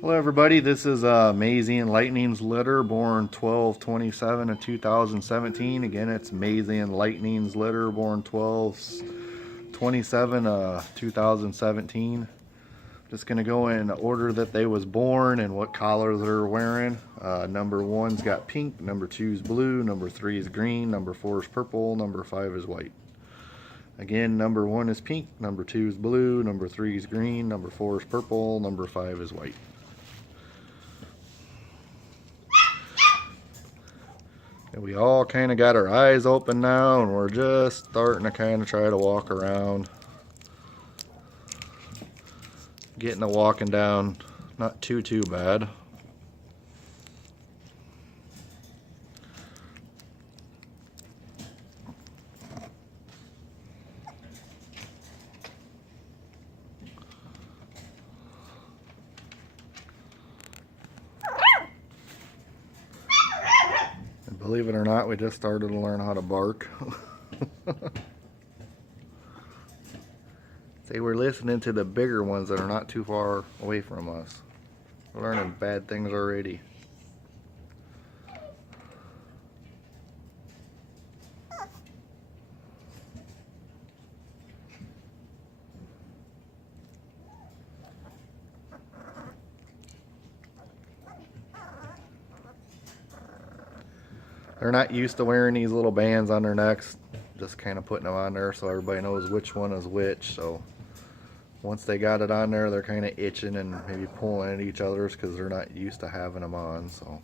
Hello everybody, this is Maisy and Lightning's litter, born 12/27 of 2017. Again, it's Maisy and Lightning's litter, born 12/27 2017. Just gonna go in order that they was born and what collars they're wearing. Number one's got pink, number two's blue, number three is green, number four is purple, number five is white. Again, number one is pink, number two is blue, number three is green, number four is purple, number five is white. And we all kind of got our eyes open now, and we're just starting to kind of try to walk around. Getting the walking down not too bad. And believe it or not, we just started to learn how to bark. See, we're listening to the bigger ones that are not too far away from us. We're learning bad things already. They're not used to wearing these little bands on their necks, just kind of putting them on there so everybody knows which one is which. So once they got it on there, they're kind of itching and maybe pulling at each other's because they're not used to having them on. So